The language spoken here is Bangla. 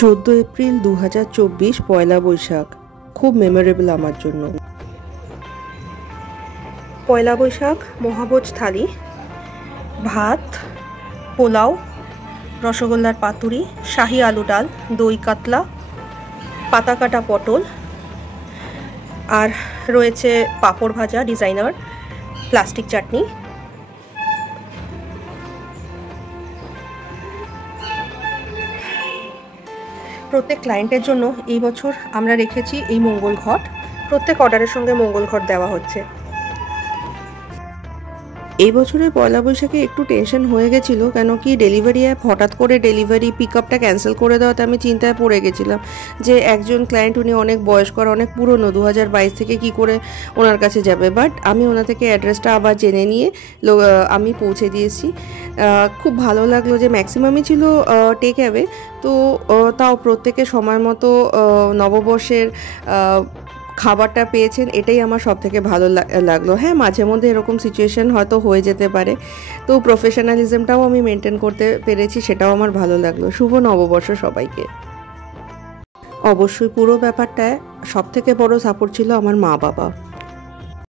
14 এপ্রিল 2024 পয়লা বৈশাখ খুব মেমোরেবল আমার জন্য। পয়লা বৈশাখ মহাভোজ থালি, ভাত, পোলাও, রসগোল্লার পাতুরি, শাহি আলু ডাল, দই কাতলা, পাতা কাটা পটল, আর রয়েছে পাঁপড় ভাজা ডিজাইনার, প্লাস্টিক চাটনি। প্রত্যেক ক্লায়েন্টের জন্য এই বছর আমরা রেখেছি এই মঙ্গল ঘট। প্রত্যেক অর্ডারের সঙ্গে মঙ্গল ঘট দেওয়া হচ্ছে। এই বছরের পয়লা বৈশাখে একটু টেনশন হয়ে গেছিলো, কেন কি ডেলিভারি অ্যাপ হঠাৎ করে ডেলিভারি পিক আপটা ক্যান্সেল করে দেওয়াতে আমি চিন্তায় পড়ে গেছিলাম যে একজন ক্লায়েন্ট উনি অনেক বয়স্কর, অনেক পুরনো, 2022 থেকে কি করে ওনার কাছে যাবে। বাট আমি ওনার থেকে অ্যাড্রেসটা আবার জেনে নিয়ে আমি পৌঁছে দিয়েছি। খুব ভালো লাগলো যে ম্যাক্সিমামই ছিল টেক অ্যাওয়ে, তো তাও প্রত্যেকে সময় মতো নববর্ষের খাবারটা পেয়েছেন, এটাই আমার সব থেকে ভালো লাগলো। হ্যাঁ, মাঝে মধ্যে এরকম সিচুয়েশন হয়তো হয়ে যেতে পারে, তো প্রফেশনালিজমটাও আমি মেনটেন করতে পেরেছি, সেটাও আমার ভালো লাগলো। শুভ নববর্ষ সবাইকে। অবশ্যই পুরো ব্যাপারটায় সব থেকে বড় সাপোর্ট ছিল আমার মা বাবা।